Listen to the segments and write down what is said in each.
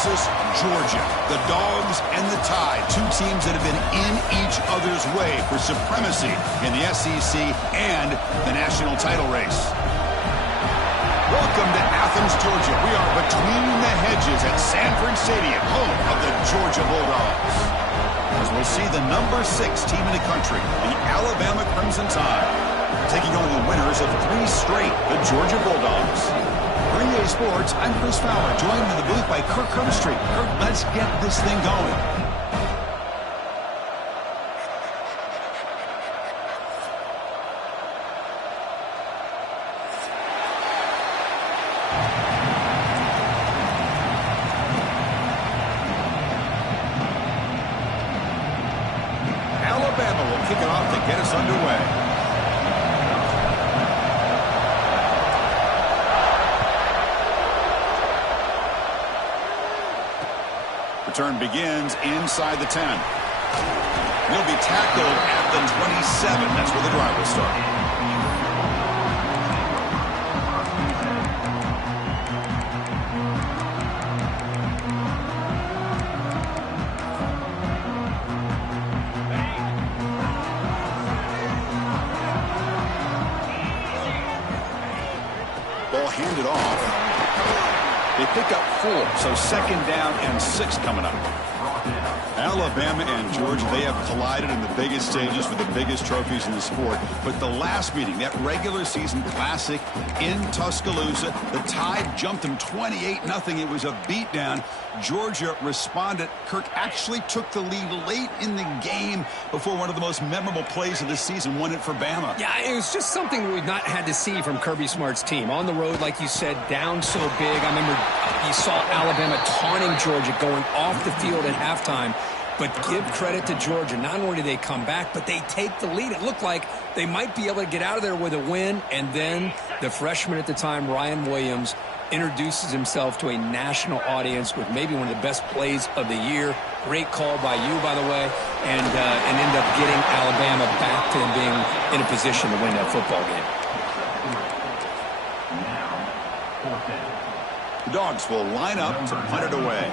versus Georgia. The Dogs and the Tide, two teams that have been in each other's way for supremacy in the SEC and the national title race. Welcome to Athens, Georgia. We are between the hedges at Sanford Stadium, home of the Georgia Bulldogs. As we'll see the number 6 team in the country, the Alabama Crimson Tide, taking on the winners of 3 straight, the Georgia Bulldogs. For EA Sports, I'm Chris Fowler, joined in the booth by Kirk Herbstreit. Kirk, let's get this thing going. Alabama will kick it off to get us underway. Return begins inside the 10. He'll be tackled at the 27. That's where the drive will start. Ball handed off. They pick up 4, so second down and 6 coming up. Alabama and Georgia, they have collided in the biggest stages for the biggest trophies in the sport. But the last meeting, that regular season classic in Tuscaloosa, the Tide jumped them 28-0. It was a beatdown. Georgia responded. Kirk actually took the lead late in the game before one of the most memorable plays of the season won it for Bama. Yeah, it was just something we've not had to see from Kirby Smart's team. On the road, like you said, down so big. I remember you saw Alabama taunting Georgia going off the field at halftime. But give credit to Georgia. Not only do they come back, but they take the lead. It looked like they might be able to get out of there with a win. And then the freshman at the time, Ryan Williams, introduces himself to a national audience with maybe one of the best plays of the year. Great call by you, by the way, and end up getting Alabama back to being in a position to win that football game. The Dogs will line up to punt it away.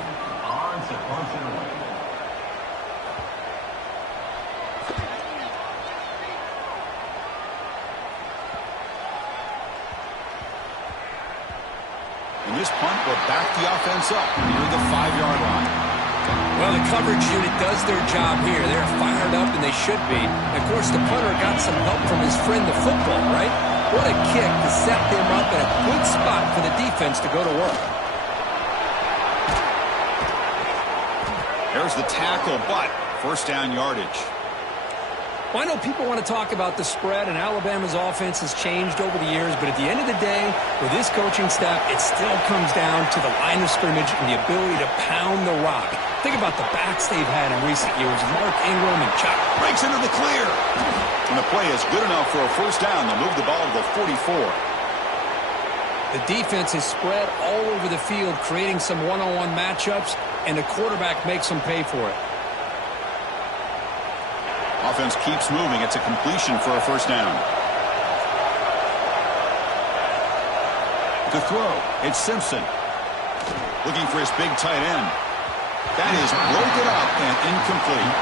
And this punt will back the offense up near the 5-yard line. Well, the coverage unit does their job here. They're fired up, and they should be. And of course, the punter got some help from his friend, the football, right? What a kick to set them up in a good spot for the defense to go to work. There's the tackle, but first down yardage. Well, I know people want to talk about the spread, and Alabama's offense has changed over the years, but at the end of the day, with this coaching staff, it still comes down to the line of scrimmage and the ability to pound the rock. Think about the backs they've had in recent years. Mark Ingram and Chuck. Breaks into the clear. And the play is good enough for a first down. They'll move the ball to the 44. The defense is spread all over the field, creating some one-on-one matchups, and the quarterback makes them pay for it. Offense keeps moving. It's a completion for a first down. To throw, it's Simpson. Looking for his big tight end. That is broken up and incomplete.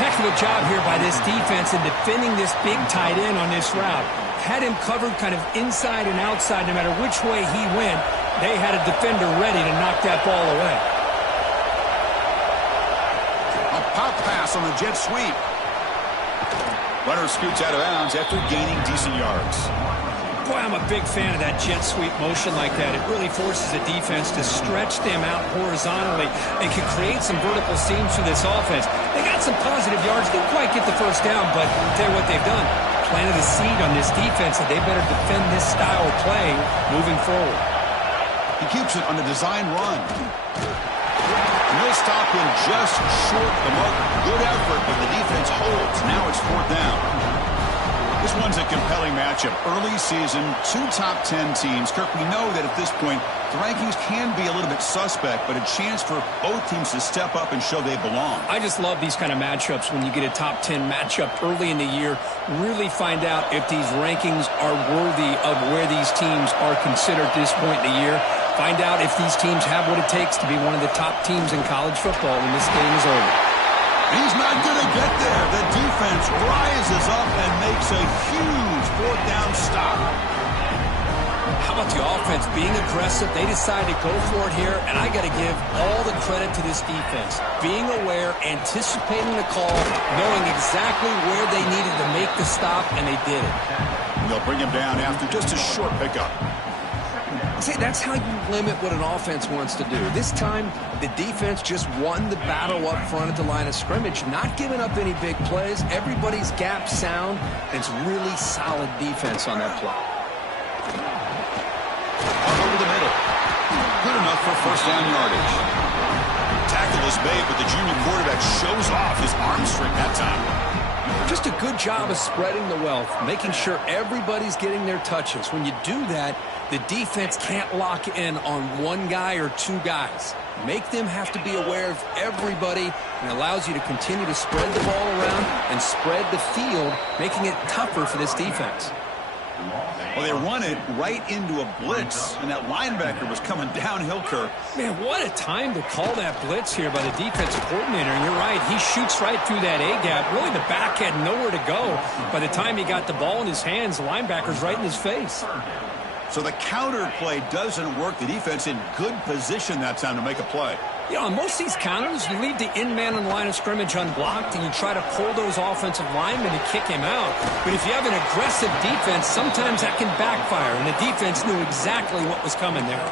Heck of a job here by this defense in defending this big tight end on this route. Had him covered kind of inside and outside no matter which way he went. They had a defender ready to knock that ball away. A pop pass on the jet sweep. Runner scoots out of bounds after gaining decent yards. Boy, I'm a big fan of that jet sweep motion like that. It really forces the defense to stretch them out horizontally and can create some vertical seams for this offense. They got some positive yards. Didn't quite get the first down, but I'll tell you what they've done. Planted a seed on this defense that they better defend this style of play moving forward. He keeps it on the design run. And he'll stop him just short of the mark. Good effort, but the defense holds. Now it's 4th down. This one's a compelling matchup. Early season, 2 top 10 teams. Kirk, we know that at this point, the rankings can be a little bit suspect, but a chance for both teams to step up and show they belong. I just love these kind of matchups when you get a top 10 matchup early in the year. Really find out if these rankings are worthy of where these teams are considered at this point in the year. Find out if these teams have what it takes to be one of the top teams in college football when this game is over. He's not going to get there. The defense rises up and makes a huge fourth down stop. How about the offense being aggressive? They decide to go for it here, and I got to give all the credit to this defense. Being aware, anticipating the call, knowing exactly where they needed to make the stop, and they did it. They'll bring him down after just a short pickup. See, that's how you limit what an offense wants to do. This time, the defense just won the battle up front at the line of scrimmage, not giving up any big plays. Everybody's gap sound, and it's really solid defense on that play. Over the middle. Good enough for first down yardage. Tackle is made, but the junior quarterback shows off his arm strength that time. Just a good job of spreading the wealth, making sure everybody's getting their touches. When you do that, the defense can't lock in on one guy or two guys. Make them have to be aware of everybody, and allows you to continue to spread the ball around and spread the field, making it tougher for this defense. Well, they run it right into a blitz, and that linebacker was coming downhill, Kirk. Man, what a time to call that blitz here by the defensive coordinator. And you're right, he shoots right through that A-gap. Really, the back had nowhere to go. By the time he got the ball in his hands, the linebacker's right in his face. So the counter play doesn't work. The defense in good position that time to make a play. You know, on most of these counters, you leave the in-man on the line of scrimmage unblocked, and you try to pull those offensive linemen to kick him out. But if you have an aggressive defense, sometimes that can backfire, and the defense knew exactly what was coming there.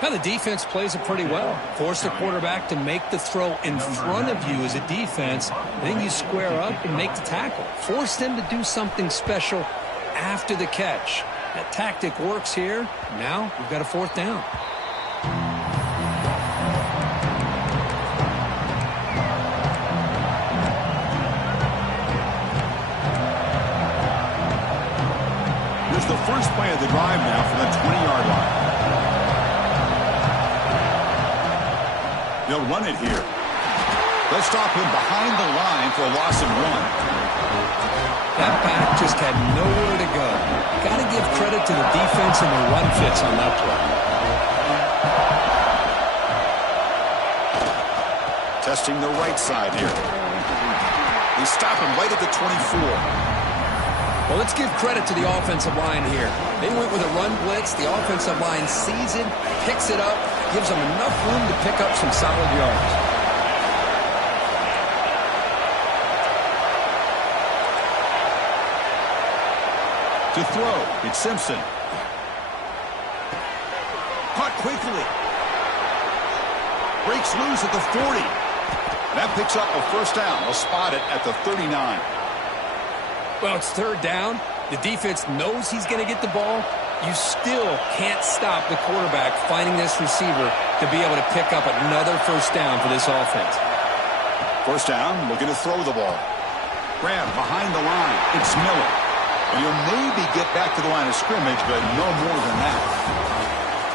Now, the defense plays it pretty well. Force the quarterback to make the throw in front of you as a defense, then you square up and make the tackle. Force them to do something special after the catch. That tactic works here. Now, we've got a fourth down. Here's the first play of the drive now from the 20-yard line. They'll run it here. They'll stop him behind the line for a loss of one. That back just had nowhere to go. Got to give credit to the defense and the run fits on that play. Testing the right side here. They stop him right at the 24. Well, let's give credit to the offensive line here. They went with a run blitz. The offensive line sees it, picks it up, gives them enough room to pick up some solid yards. To throw, it's Simpson. Caught quickly. Breaks loose at the 40. That picks up a first down. They'll spot it at the 39. Well, it's third down. The defense knows he's going to get the ball. You still can't stop the quarterback finding this receiver to be able to pick up another first down for this offense. First down, looking to throw the ball. Grab behind the line. It's Miller. And he'll maybe get back to the line of scrimmage, but no more than that.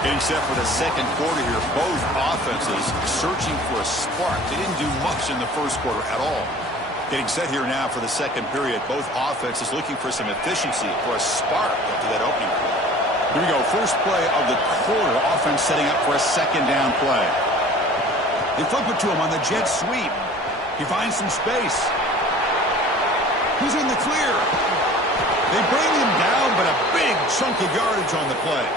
Getting set for the second quarter here. Both offenses searching for a spark. They didn't do much in the first quarter at all. Getting set here now for the second period. Both offenses looking for some efficiency, for a spark after that opening play. Here we go. First play of the quarter. Offense setting up for a second down play. They flip it to him on the jet sweep. He finds some space. He's in the clear. They bring him down, but a big chunk of yardage on the play.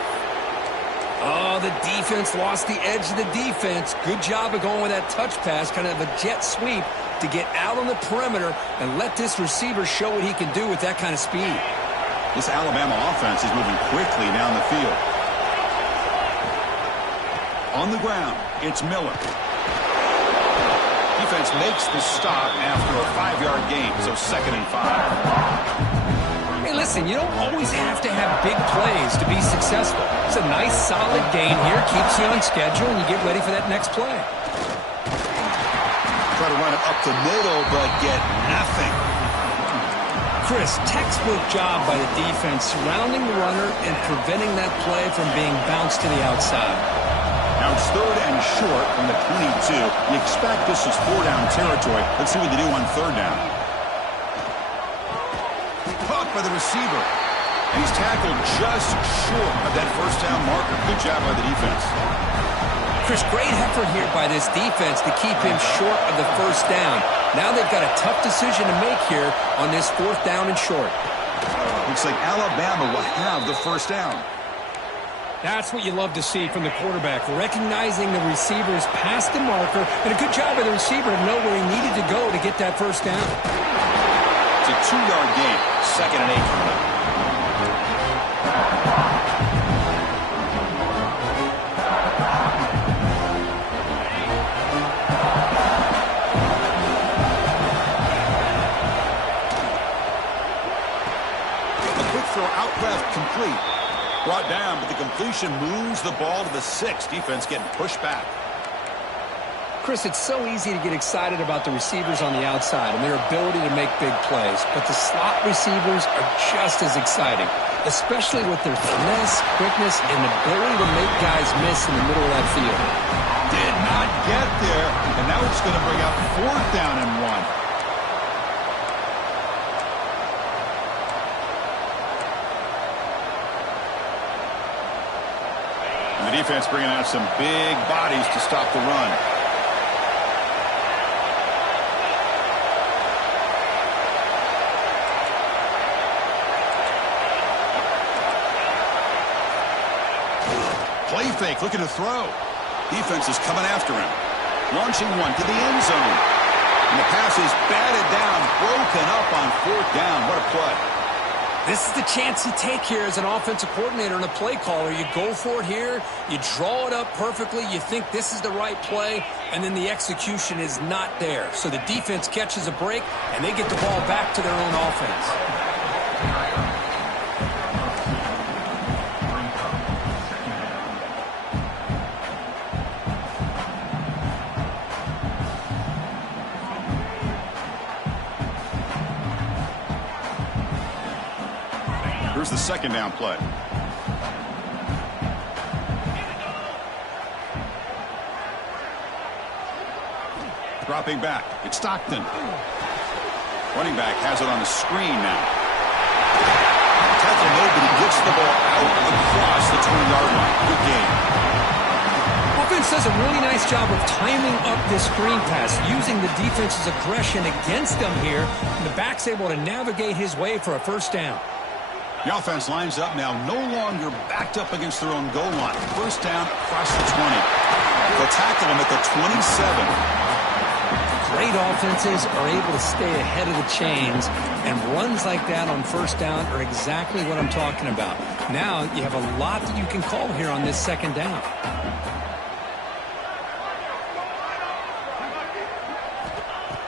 Oh, the defense lost the edge of the defense. Good job of going with that touch pass, kind of a jet sweep to get out on the perimeter and let this receiver show what he can do with that kind of speed. This Alabama offense is moving quickly down the field. On the ground, it's Miller. Defense makes the stop after a 5-yard gain, so 2nd and 5. Hey, listen, you don't always have to have big plays to be successful. It's a nice, solid gain here. Keeps you on schedule, and you get ready for that next play. Try to run it up the middle, but get nothing. Chris, textbook job by the defense surrounding the runner and preventing that play from being bounced to the outside. Now it's 3rd and short from the 22. You expect this is 4-down territory. Let's see what they do on 3rd down. Caught by the receiver. And he's tackled just short of that first down marker. Good job by the defense. Chris, great effort here by this defense to keep him short of the first down. Now they've got a tough decision to make here on this 4th down and short. Looks like Alabama will have the first down. That's what you love to see from the quarterback, recognizing the receiver's past the marker, and a good job by the receiver to know where he needed to go to get that first down. It's a 2-yard gain, 2nd and 8 coming up. Out left, complete. Brought down, but the completion moves the ball to the 6. Defense getting pushed back. Chris, it's so easy to get excited about the receivers on the outside and their ability to make big plays, but the slot receivers are just as exciting, especially with their finesse, quickness, and ability to make guys miss in the middle of that field. Did not get there, and now it's going to bring out 4th down and 1. The defense bringing out some big bodies to stop the run. Play fake, looking to throw. Defense is coming after him. Launching one to the end zone. And the pass is batted down, broken up on 4th down. What a play. This is the chance you take here as an offensive coordinator and a play caller. You go for it here, you draw it up perfectly, you think this is the right play, and then the execution is not there. So the defense catches a break, and they get the ball back to their own offense. Here's the 2nd down play. Dropping back. It's Stockton. Running back has it on the screen now. Tackle made, but he gets the ball out across the 20-yard line. Good game. Offense does a really nice job of timing up this screen pass, using the defense's aggression against them here, and the back's able to navigate his way for a first down. The offense lines up now, no longer backed up against their own goal line. First down across the 20. They'll tackle him at the 27. Great offenses are able to stay ahead of the chains, and runs like that on first down are exactly what I'm talking about. Now you have a lot that you can call here on this 2nd down.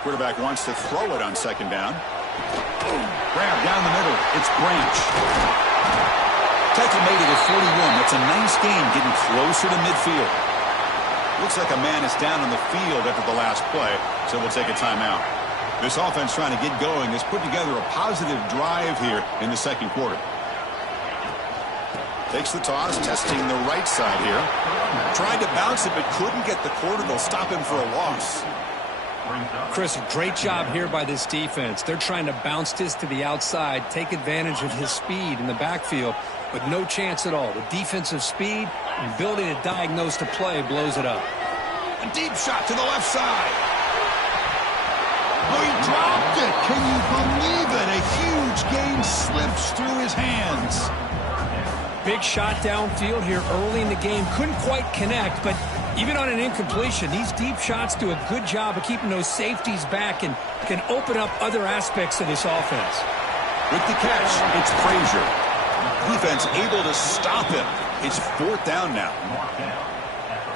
Quarterback wants to throw it on 2nd down. Grab down the middle. It's Branch. Tackle made it at 41. That's a nice gain, getting closer to midfield. Looks like a man is down on the field after the last play, so we'll take a timeout. This offense trying to get going has put together a positive drive here in the 2nd quarter. Takes the toss, testing the right side here. Tried to bounce it, but couldn't get the quarter to stop him for a loss. Chris, great job here by this defense. They're trying to bounce this to the outside, take advantage of his speed in the backfield, but no chance at all. The defensive speed and ability to diagnose the play blows it up. A deep shot to the left side. Oh, he dropped it. Can you believe it? A huge gain slips through his hands. Big shot downfield here early in the game. Couldn't quite connect, but even on an incompletion, these deep shots do a good job of keeping those safeties back and can open up other aspects of this offense. With the catch, it's Frazier. Defense able to stop him. It's 4th down now.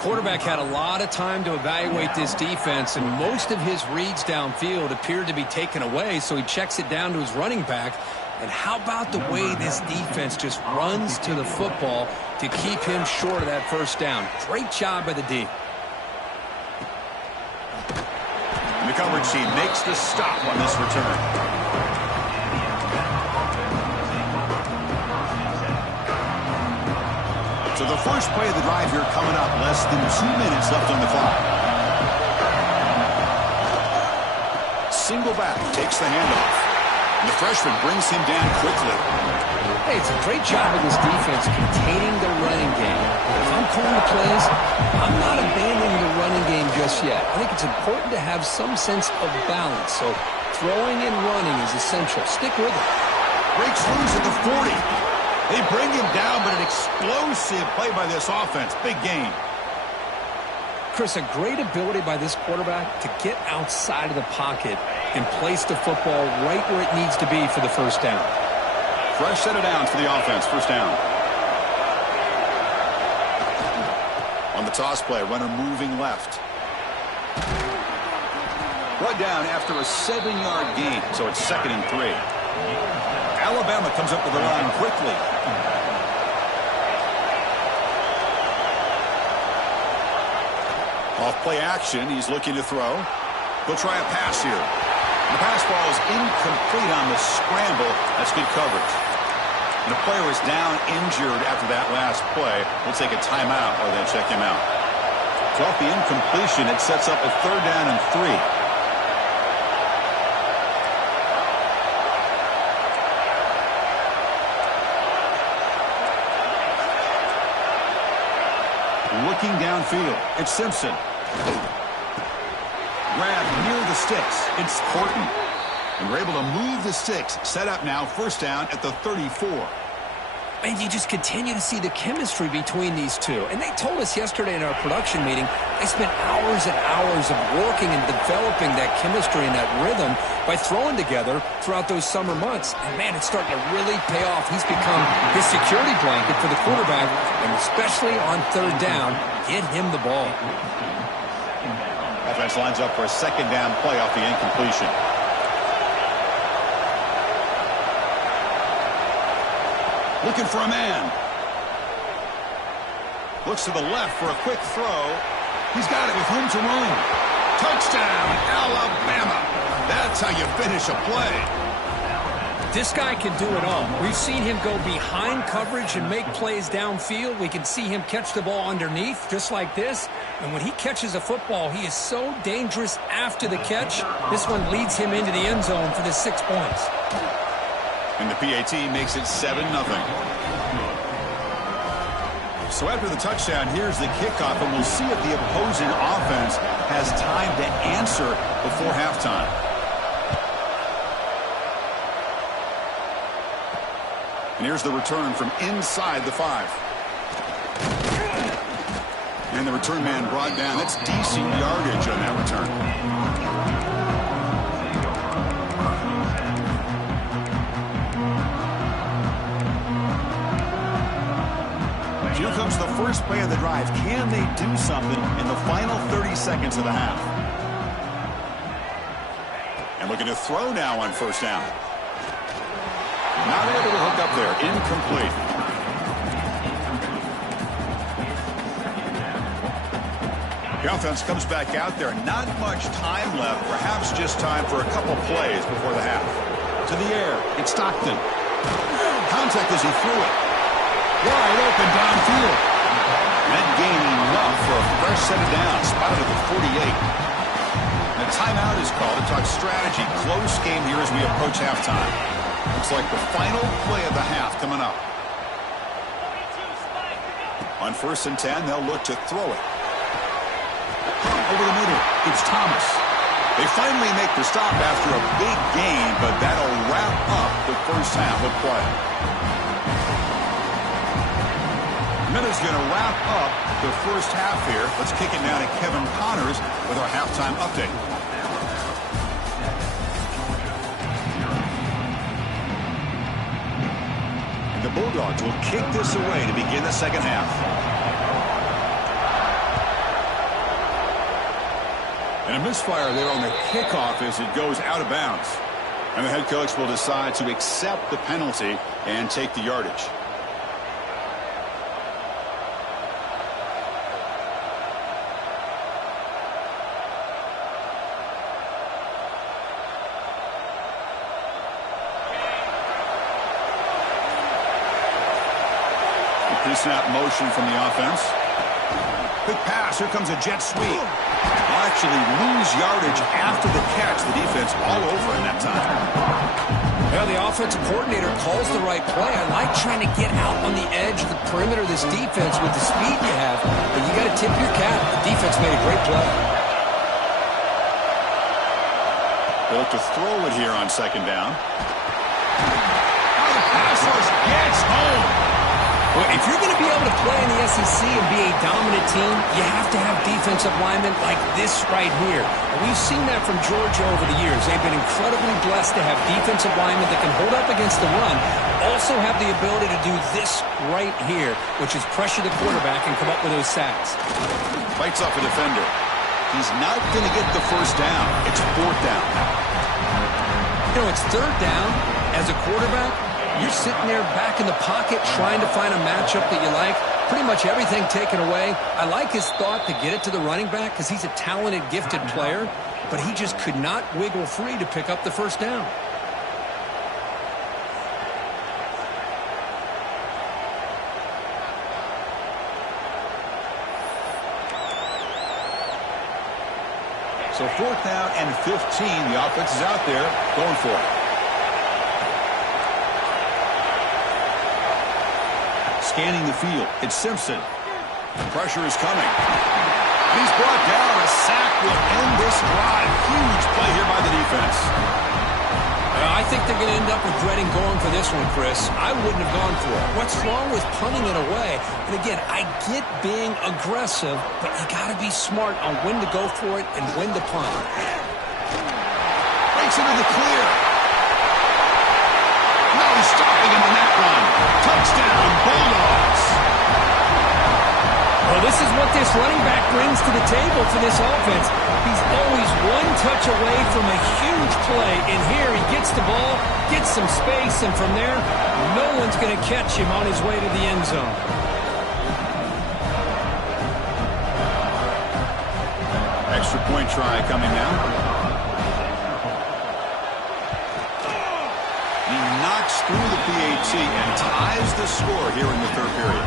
Quarterback had a lot of time to evaluate this defense, and most of his reads downfield appeared to be taken away, so he checks it down to his running back. And how about the way this defense just runs to the football to keep him short of that first down? Great job by the D. And the coverage team makes the stop on this return. So the first play of the drive here coming up, less than 2 minutes left on the clock. Single back takes the handoff. And the freshman brings him down quickly. Hey, it's a great job of this defense containing the running game. If I'm calling the plays, I'm not abandoning the running game just yet. I think it's important to have some sense of balance. So throwing and running is essential. Stick with it. Breaks loose at the 40. They bring him down, but an explosive play by this offense. Big gain. Chris, a great ability by this quarterback to get outside of the pocket and place the football right where it needs to be for the first down. Fresh set of downs for the offense. First down. On the toss play, runner moving left. Brought down after a 7-yard gain, so it's 2nd and 3. Alabama comes up with the line quickly. Off play action, he's looking to throw. He'll try a pass here. The pass ball is incomplete on the scramble. That's good coverage. And the player is down injured after that last play. We'll take a timeout or then check him out. So off the incompletion, it sets up a 3rd down and 3. Looking downfield, it's Simpson. Grab near the sticks. It's Horton. And we're able to move the sticks. Set up now, first down at the 34. And you just continue to see the chemistry between these two. And they told us yesterday in our production meeting, they spent hours and hours of working and developing that chemistry and that rhythm by throwing together throughout those summer months. And, man, it's starting to really pay off. He's become his security blanket for the quarterback, and especially on 3rd down, get him the ball. Offense lines up for a 2nd down play off the incompletion. Looking for a man. Looks to the left for a quick throw. He's got it with room to run. Touchdown, Alabama. That's how you finish a play. This guy can do it all. We've seen him go behind coverage and make plays downfield. We can see him catch the ball underneath, just like this. And when he catches a football, he is so dangerous after the catch. This one leads him into the end zone for the 6 points. And the PAT makes it 7-0. So after the touchdown, here's the kickoff, and we'll see if the opposing offense has time to answer before halftime. And here's the return from inside the 5. And the return man brought down. That's decent yardage on that return. Here comes the first play of the drive. Can they do something in the final 30 seconds of the half? And looking to throw now on first down. Not able to hook up there. Incomplete. The offense comes back out there. Not much time left. Perhaps just time for a couple plays before the half. To the air. It's Stockton. Contact as he threw it. Wide open downfield. That gain enough for a fresh set of downs. Spotted at the 48. And a timeout is called to talk strategy. Close game here as we approach halftime. Looks like the final play of the half coming up. On 1st and 10, they'll look to throw it. Over the middle, it's Thomas. They finally make the stop after a big gain, but that'll wrap up the first half of play. Minute's going to wrap up the first half here. Let's kick it down to Kevin Connors with our halftime update. And the Bulldogs will kick this away to begin the second half. And a misfire there on the kickoff as it goes out of bounds. And the head coach will decide to accept the penalty and take the yardage. Pre-snap motion from the offense. Quick pass. Here comes a jet sweep. Will actually lose yardage after the catch. The defense all over in that time. Well, the offensive coordinator calls the right play. I like trying to get out on the edge of the perimeter of this defense with the speed you have, but you got to tip your cap. The defense made a great play. They look to throw it here on second down. Now the pass rush gets home. Well, if you're going to be able to play in the SEC and be a dominant team, you have to have defensive linemen like this right here. And we've seen that from Georgia over the years. They've been incredibly blessed to have defensive linemen that can hold up against the run, also have the ability to do this right here, which is pressure the quarterback and come up with those sacks. Fights off a defender. He's not going to get the first down. It's fourth down. You know, it's third down. As a quarterback, you're sitting there back in the pocket trying to find a matchup that you like. Pretty much everything taken away. I like his thought to get it to the running back because he's a talented, gifted player, but he just could not wiggle free to pick up the first down. So fourth down and 15. The offense is out there going for it. Scanning the field. It's Simpson. Pressure is coming. He's brought down. A sack will end this drive. Huge play here by the defense. I think they're going to end up regretting going for this one, Chris. I wouldn't have gone for it. What's wrong with punting it away? And again, I get being aggressive, but you got to be smart on when to go for it and when to punt. Breaks into the clear. No stopping him on that run. Touchdown, Bulldogs. Well, this is what this running back brings to the table for this offense. He's always one touch away from a huge play. And here he gets the ball, gets some space, and from there, no one's going to catch him on his way to the end zone. Extra point try coming now. He knocks through the PAT and ties the score here in the third period.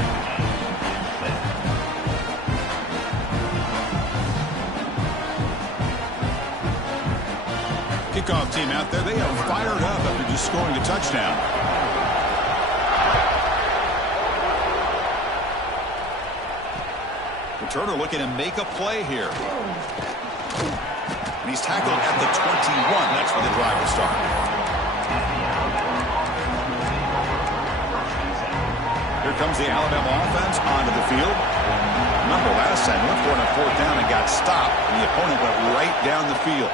Kickoff team out there, they are fired up after just scoring a touchdown. Returner looking to make a play here. And he's tackled at the 21. That's where the drive will start. Here comes the Alabama offense onto the field. Remember, last time, went for it on fourth down and got stopped, and the opponent went right down the field.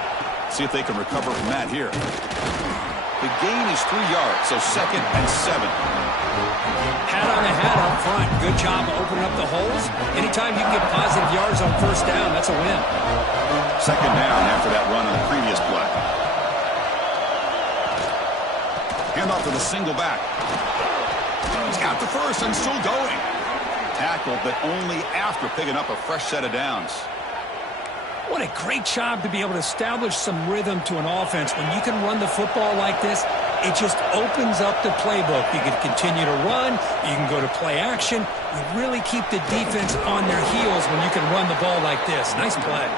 See if they can recover from that here. The gain is 3 yards, so 2nd and 7. Hat on the hat up front. Good job opening up the holes. Anytime you can get positive yards on first down, that's a win. Second down after that run on the previous play. Handoff to the single back. He's got the first and still going. Tackled, but only after picking up a fresh set of downs. What a great job to be able to establish some rhythm to an offense. When you can run the football like this, it just opens up the playbook. You can continue to run. You can go to play action. You really keep the defense on their heels when you can run the ball like this. Nice play.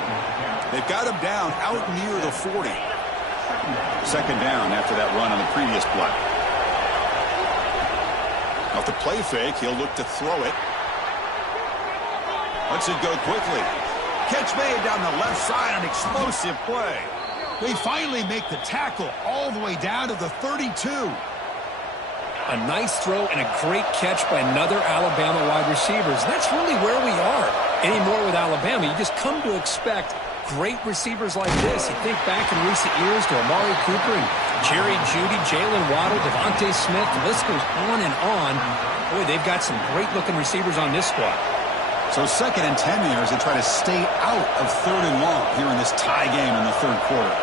They've got him down out near the 40. Second down after that run on the previous play. Off the play fake, he'll look to throw it. Lets it go quickly. Catch made down the left side, an explosive play. They finally make the tackle all the way down to the 32. A nice throw and a great catch by another Alabama wide receivers. That's really where we are anymore with Alabama. You just come to expect great receivers like this. You think back in recent years to Amari Cooper and Jerry Jeudy, Jalen Waddle, Devontae Smith. The list goes on and on. Boy, they've got some great-looking receivers on this squad. So 2nd and 10 here as they try to stay out of 3rd and long here in this tie game in the third quarter.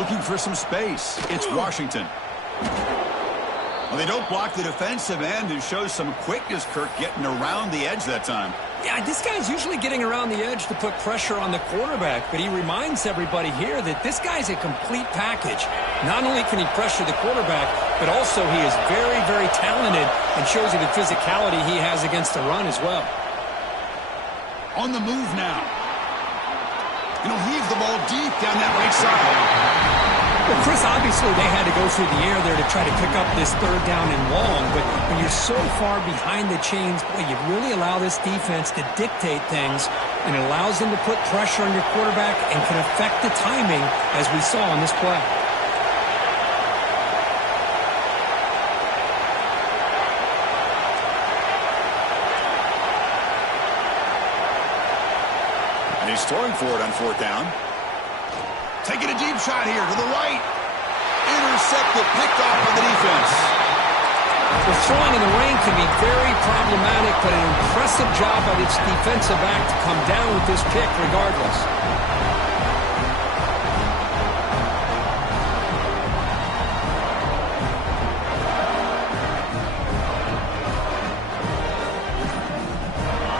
Looking for some space. It's Washington. Well, they don't block the defensive end and shows some quickness, Kirk, getting around the edge that time. Yeah, this guy's usually getting around the edge to put pressure on the quarterback, but he reminds everybody here that this guy's a complete package. Not only can he pressure the quarterback, but also he is very, very talented and shows you the physicality he has against the run as well. On the move now. And he'll heave the ball deep down that right side. Well, Chris, obviously they had to go through the air there to try to pick up this third down and long, but when you're so far behind the chains, boy, you really allow this defense to dictate things, and it allows them to put pressure on your quarterback and can affect the timing, as we saw on this play. And he's throwing for it on fourth down. Taking a deep shot here to the right. Intercepted, picked off by the defense. Well, throwing in the rain can be very problematic, but an impressive job by its defensive back to come down with this pick regardless.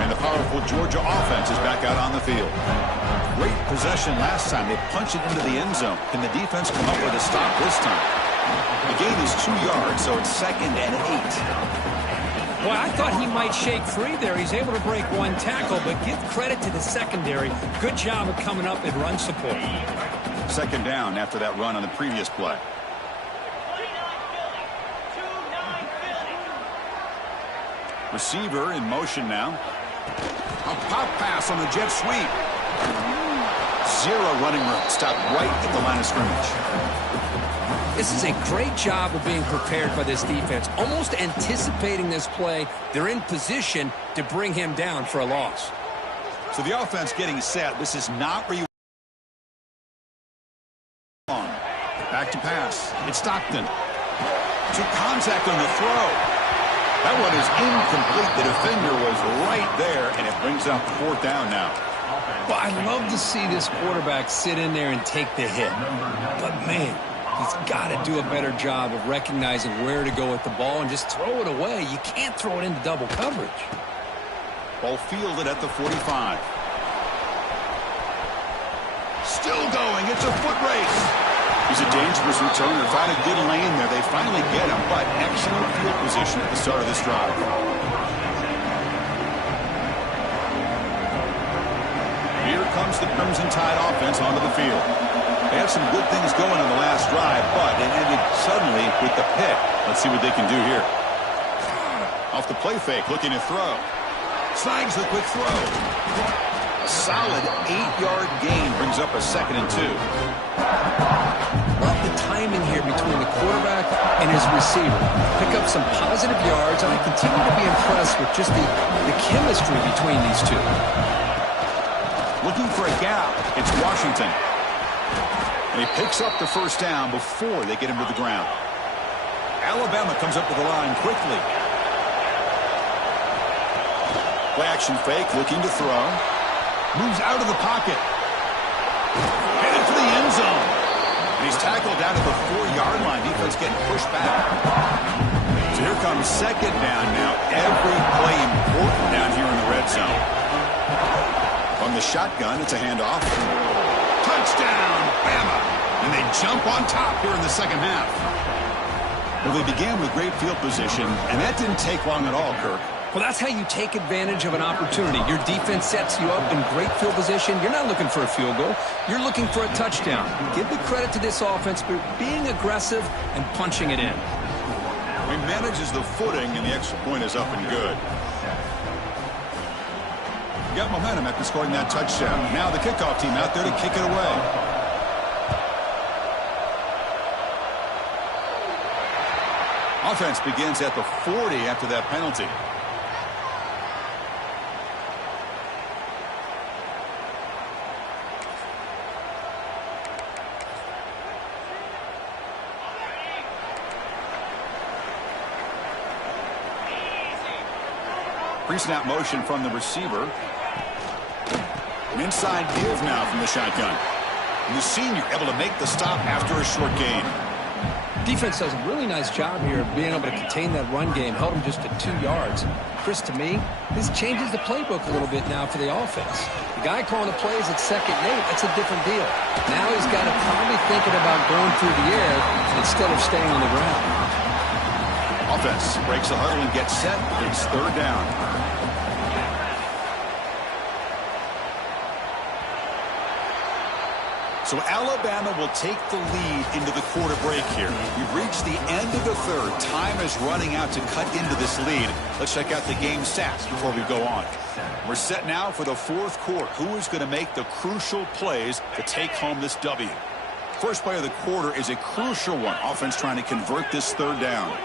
And the powerful Georgia offense is back out on the field. Great possession last time. They punch it into the end zone. Can the defense come up with a stop this time? The gain is 2 yards, so it's 2nd and 8. Well, I thought he might shake free there. He's able to break one tackle, but give credit to the secondary. Good job of coming up and run support. 2nd down after that run on the previous play. Receiver in motion now. A pop pass on the jet sweep. Zero running room. Stopped right at the line of scrimmage. This is a great job of being prepared by this defense. Almost anticipating this play, they're in position to bring him down for a loss. So the offense getting set. This is not where you want. Back to pass. It's Stockton. To contact on the throw. That one is incomplete. The defender was right there, and it brings up 4th down now. Well, I'd love to see this quarterback sit in there and take the hit. But, man, he's got to do a better job of recognizing where to go with the ball and just throw it away. You can't throw it into double coverage. Ball fielded at the 45. Still going. It's a foot race. He's a dangerous returner. Found a good lane there. They finally get him, but excellent field position at the start of this drive. Here comes the Crimson Tide offense onto the field. They had some good things going on the last drive, but it ended suddenly with the pick. Let's see what they can do here. Off the play fake, looking to throw. Snags the quick throw. A solid 8-yard gain brings up a 2nd and 2. Love the timing here between the quarterback and his receiver. Pick up some positive yards, and I continue to be impressed with just the chemistry between these two. Looking for a gap. It's Washington. And he picks up the 1st down before they get him to the ground. Alabama comes up to the line quickly. Play action fake, looking to throw. Moves out of the pocket. Headed for the end zone. And he's tackled down at the 4-yard line. Defense getting pushed back. So here comes 2nd down now. Every play important down here in the red zone. From the shotgun, it's a handoff. Touchdown, Bama. And they jump on top here in the 2nd half. Well, they began with great field position, and that didn't take long at all, Kirk. Well, that's how you take advantage of an opportunity. Your defense sets you up in great field position. You're not looking for a field goal. You're looking for a touchdown. Give the credit to this offense for being aggressive and punching it in. He manages the footing, and the extra point is up and good. Got momentum after scoring that touchdown. Now the kickoff team out there to kick it away. Offense begins at the 40 after that penalty. Pre-snap motion from the receiver. An inside give now from the shotgun. And the senior able to make the stop after a short gain. Defense does a really nice job here of being able to contain that run game. Held him just to 2 yards. Chris, to me, this changes the playbook a little bit now for the offense. The guy calling the plays at 2nd and 8, that's a different deal. Now he's got to probably thinking about going through the air instead of staying on the ground. Offense breaks the huddle and gets set. It's 3rd down. So Alabama will take the lead into the quarter break here. We've reached the end of the third. Time is running out to cut into this lead. Let's check out the game stats before we go on. We're set now for the fourth quarter. Who is going to make the crucial plays to take home this W? First play of the quarter is a crucial one. Offense trying to convert this third down.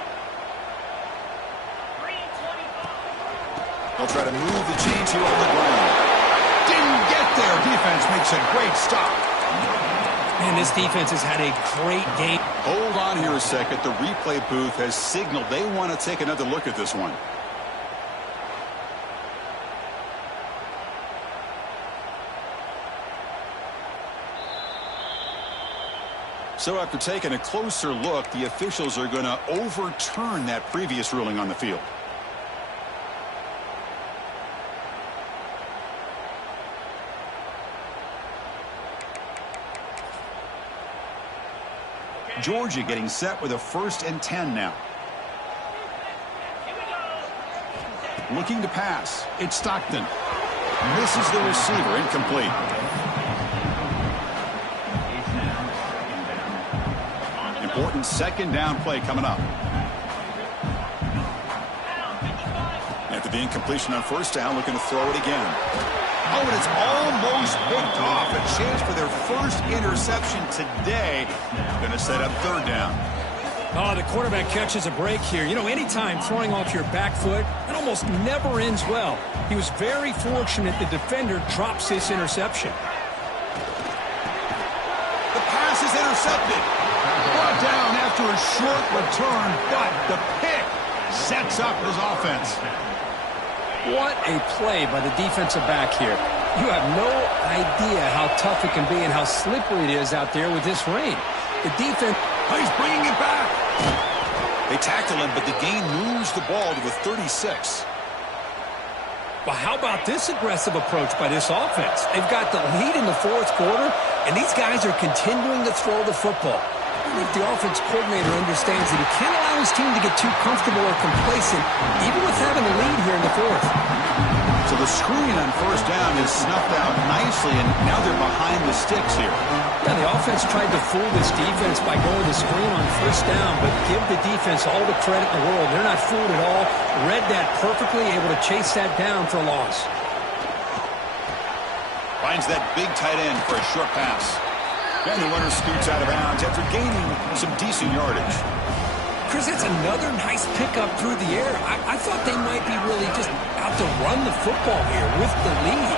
They'll try to move the chains here on the ground. Didn't get there. Defense makes a great stop. Man, this defense has had a great game. Hold on here a second. The replay booth has signaled they want to take another look at this one. So after taking a closer look, the officials are going to overturn that previous ruling on the field. Georgia getting set with a 1st and 10 now. Looking to pass. It's Stockton. Misses the receiver. Incomplete. Important 2nd down play coming up. After the incompletion on 1st down, looking to throw it again. Oh, and it's almost picked off. A chance for their first interception today. Going to set up 3rd down. Oh, the quarterback catches a break here. You know, anytime throwing off your back foot, it almost never ends well. He was very fortunate the defender drops this interception. The pass is intercepted. Brought down after a short return, but the pick sets up his offense. What a play by the defensive back here. You have no idea how tough it can be and how slippery it is out there with this rain. The defense... Oh, he's bringing it back. They tackle him, but the gain moves the ball to the 36. Well, how about this aggressive approach by this offense? They've got the lead in the 4th quarter, and these guys are continuing to throw the football. I think the offense coordinator understands that he can't allow his team to get too comfortable or complacent, even with having a lead here in the 4th. So the screen on 1st down is snuffed out nicely, and now they're behind the sticks here. Yeah, the offense tried to fool this defense by going to screen on 1st down, but give the defense all the credit in the world. They're not fooled at all. Read that perfectly, able to chase that down for a loss. Finds that big tight end for a short pass. And the runner scoots out of bounds after gaining some decent yardage. Chris, it's another nice pickup through the air. I thought they might be really just out to run the football here with the lead.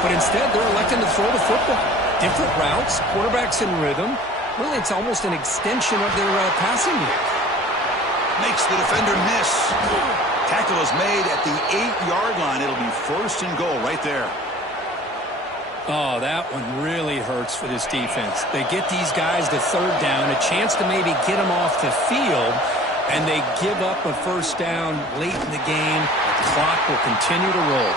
But instead, they're electing to throw the football. Different routes, quarterbacks in rhythm. Really, it's almost an extension of their passing game. Makes the defender miss. Tackle is made at the 8-yard line. It'll be 1st and goal right there. Oh, that one really hurts for this defense. They get these guys to 3rd down, a chance to maybe get them off the field, and they give up a 1st down late in the game. The clock will continue to roll.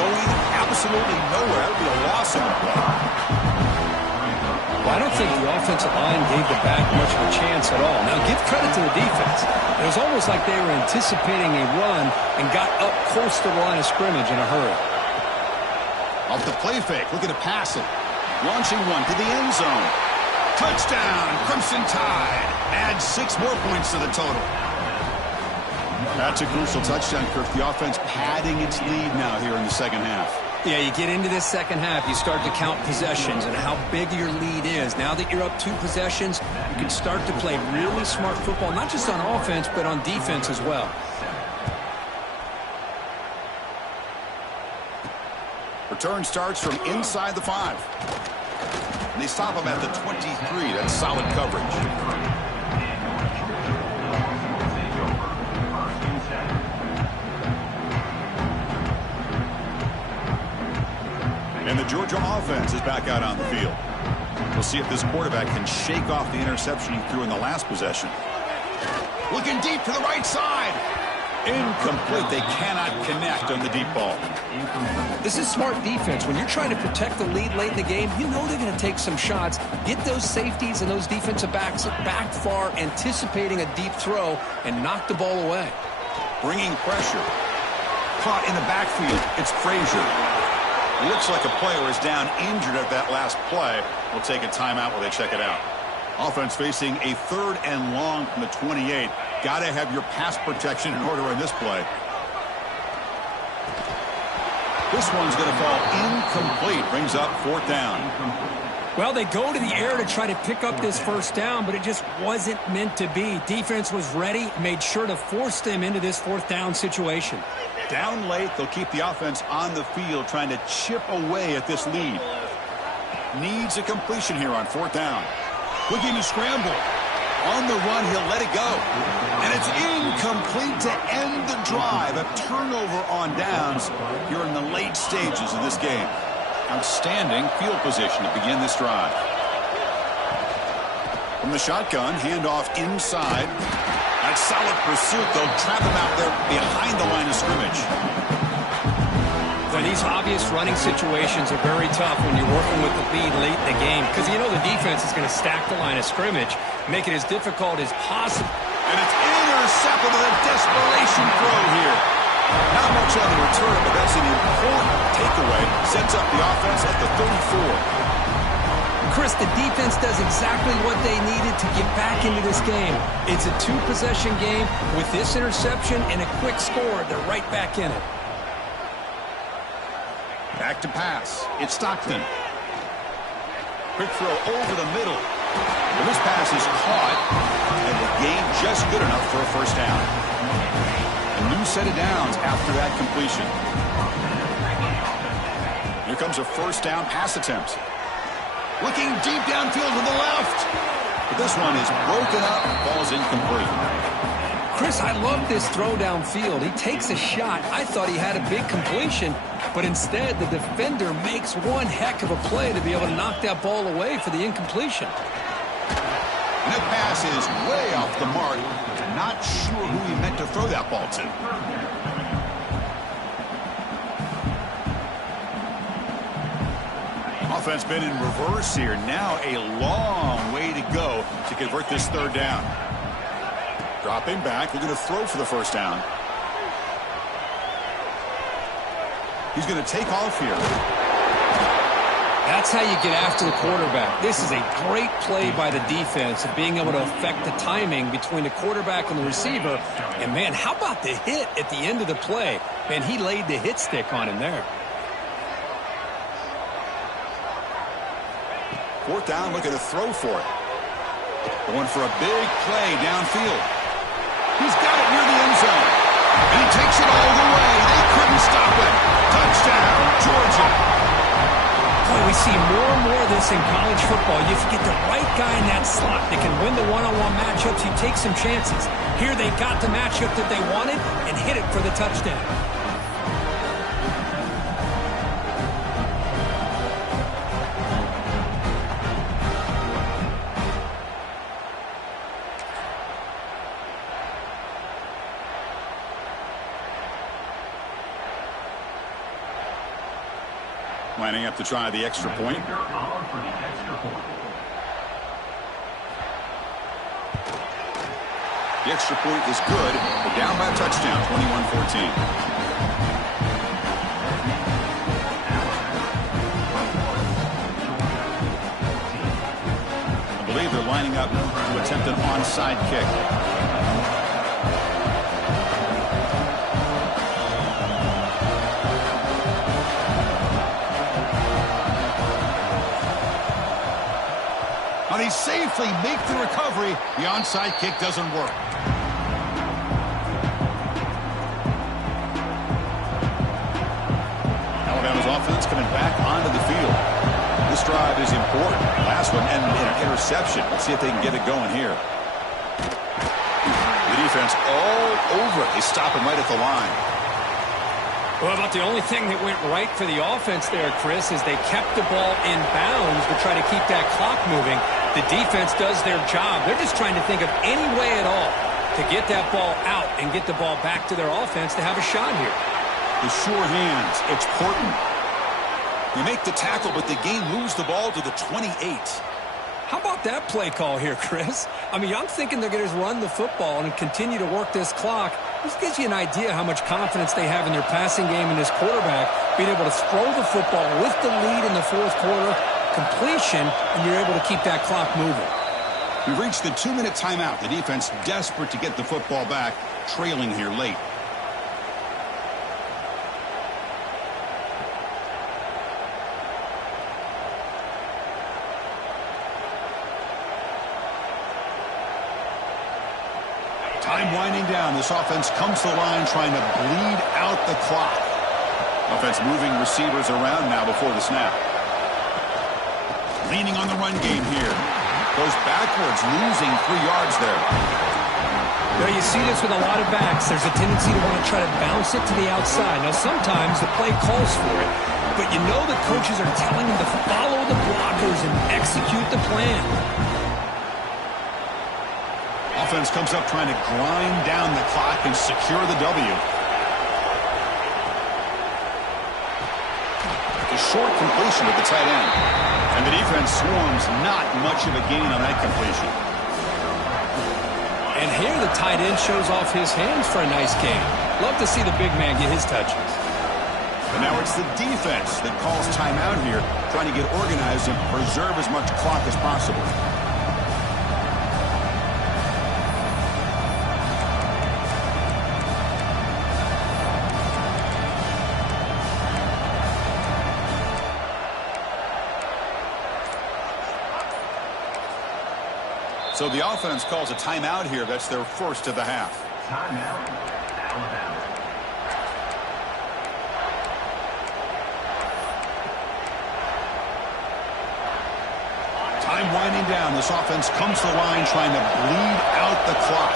Going absolutely nowhere. That'll be a loss in the play. Well, I don't think the offensive line gave the back much of a chance at all. Now, give credit to the defense. It was almost like they were anticipating a run and got up close to the line of scrimmage in a hurry. Off the play fake, looking to pass it. Launching one to the end zone. Touchdown, Crimson Tide. Adds 6 more points to the total. That's a crucial touchdown, Kirk. The offense padding its lead now here in the 2nd half. Yeah, you get into this 2nd half, you start to count possessions and how big your lead is. Now that you're up 2 possessions, you can start to play really smart football, not just on offense, but on defense as well. Return starts from inside the 5. And they stop him at the 23. That's solid coverage. And the Georgia offense is back out on the field. We'll see if this quarterback can shake off the interception he threw in the last possession. Looking deep to the right side. Incomplete. They cannot connect on the deep ball. This is smart defense. When you're trying to protect the lead late in the game, you know they're going to take some shots. Get those safeties and those defensive backs back far, anticipating a deep throw, and knock the ball away. Bringing pressure. Caught in the backfield. It's Frazier. Looks like a player is down injured at that last play. We'll take a timeout while they check it out. Offense facing a 3rd and long from the 28. Got to have your pass protection in order in this play. This one's going to fall incomplete. Brings up 4th down. Well, they go to the air to try to pick up this 1st down, but it just wasn't meant to be. Defense was ready, made sure to force them into this 4th down situation. Down late, they'll keep the offense on the field trying to chip away at this lead. Needs a completion here on 4th down. Looking to scramble. On the run, he'll let it go. And it's incomplete to end the drive. A turnover on downs here in the late stages of this game. Outstanding field position to begin this drive. From the shotgun, handoff inside. That's solid pursuit. They'll trap him out there behind the line of scrimmage. Well, these obvious running situations are very tough when you're working with the lead late in the game because you know the defense is going to stack the line of scrimmage, make it as difficult as possible. And it's intercepted with a desperation throw here. Not much on the return, but that's an important takeaway. Sets up the offense at the 34. Chris, the defense does exactly what they needed to get back into this game. It's a 2-possession game. With this interception and a quick score, they're right back in it. Back to pass. It's Stockton. Quick throw over the middle. And this pass is caught, and the gain just good enough for a 1st down. A new set of downs after that completion. Here comes a 1st down pass attempt. Looking deep downfield to the left. But this one is broken up and falls incomplete. Chris, I love this throw downfield. He takes a shot. I thought he had a big completion, but instead the defender makes one heck of a play to be able to knock that ball away for the incompletion. And that pass is way off the mark. Not sure who he meant to throw that ball to. Offense been in reverse here. Now a long way to go to convert this 3rd down. Dropping back. They're going to throw for the 1st down. He's going to take off here. That's how you get after the quarterback. This is a great play by the defense of being able to affect the timing between the quarterback and the receiver. And, man, how about the hit at the end of the play? Man, he laid the hit stick on him there. 4th down, looking to throw for it. Going for a big play downfield. He's got it near the end zone. And he takes it all the way. They couldn't stop it. Touchdown, Georgia. Boy, we see more and more of this in college football. If you get the right guy in that slot that can win the one-on-one matchups, you take some chances. Here they got the matchup that they wanted and hit it for the touchdown. Lining up to try the extra point. The extra point is good. They're down by a touchdown, 21-14. I believe they're lining up to attempt an onside kick. They safely make the recovery. The onside kick doesn't work. Alabama's offense coming back onto the field. This drive is important. Last one ended in an interception. Let's see if they can get it going here. The defense all over it. They stop him right at the line. Well, about the only thing that went right for the offense there, Chris, is they kept the ball in bounds to try to keep that clock moving. The defense does their job. They're just trying to think of any way at all to get that ball out and get the ball back to their offense to have a shot here. The sure hands. It's Porton. They make the tackle, but the game moves the ball to the 28. How about that play call here, Chris? I mean, I'm thinking they're going to run the football and continue to work this clock. This gives you an idea how much confidence they have in their passing game and this quarterback being able to throw the football with the lead in the fourth quarter, completion, and you're able to keep that clock moving. We've reached the 2-minute timeout. The defense desperate to get the football back, trailing here late. Time winding down. This offense comes to the line trying to bleed out the clock. Offense moving receivers around now before the snap. Leaning on the run game here. Goes backwards, losing 3 yards there. Well, you see this with a lot of backs. There's a tendency to want to try to bounce it to the outside. Now, sometimes the play calls for it, but you know the coaches are telling them to follow the blockers and execute the plan. Offense comes up trying to grind down the clock and secure the W. A short completion with the tight end. And the defense swarms, not much of a gain on that completion. And here the tight end shows off his hands for a nice gain. Love to see the big man get his touches. And now it's the defense that calls timeout here, trying to get organized and preserve as much clock as possible. So the offense calls a timeout here. That's their first of the half. Timeout, Alabama. Time winding down. This offense comes to the line trying to bleed out the clock.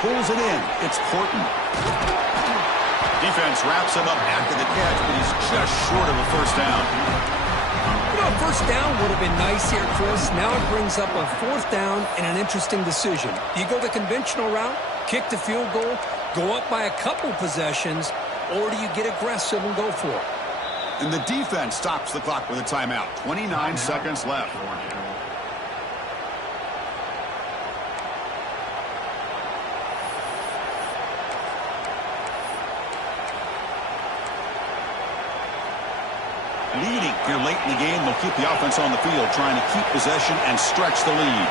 Pulls it in. It's Horton. Defense wraps him up after the catch, but he's just short of a first down. You know, a first down would have been nice here, Chris. Now it brings up a fourth down and an interesting decision. Do you go the conventional route, kick the field goal, go up by a couple possessions, or do you get aggressive and go for it? And the defense stops the clock with a timeout. 29 seconds left. Leading here late in the game, they'll keep the offense on the field, trying to keep possession and stretch the lead.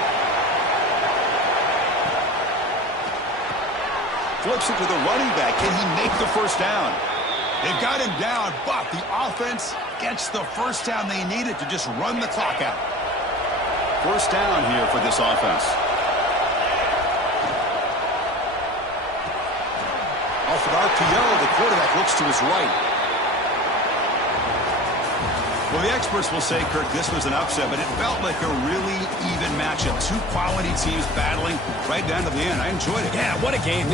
Flips it to the running back. Can he make the first down? They've got him down, but the offense gets the first down they needed to just run the clock out. First down here for this offense. Off an RPO, the quarterback looks to his right. Well, the experts will say, Kirk, this was an upset, but it felt like a really even matchup. Two quality teams battling right down to the end. I enjoyed it. Yeah, what a game.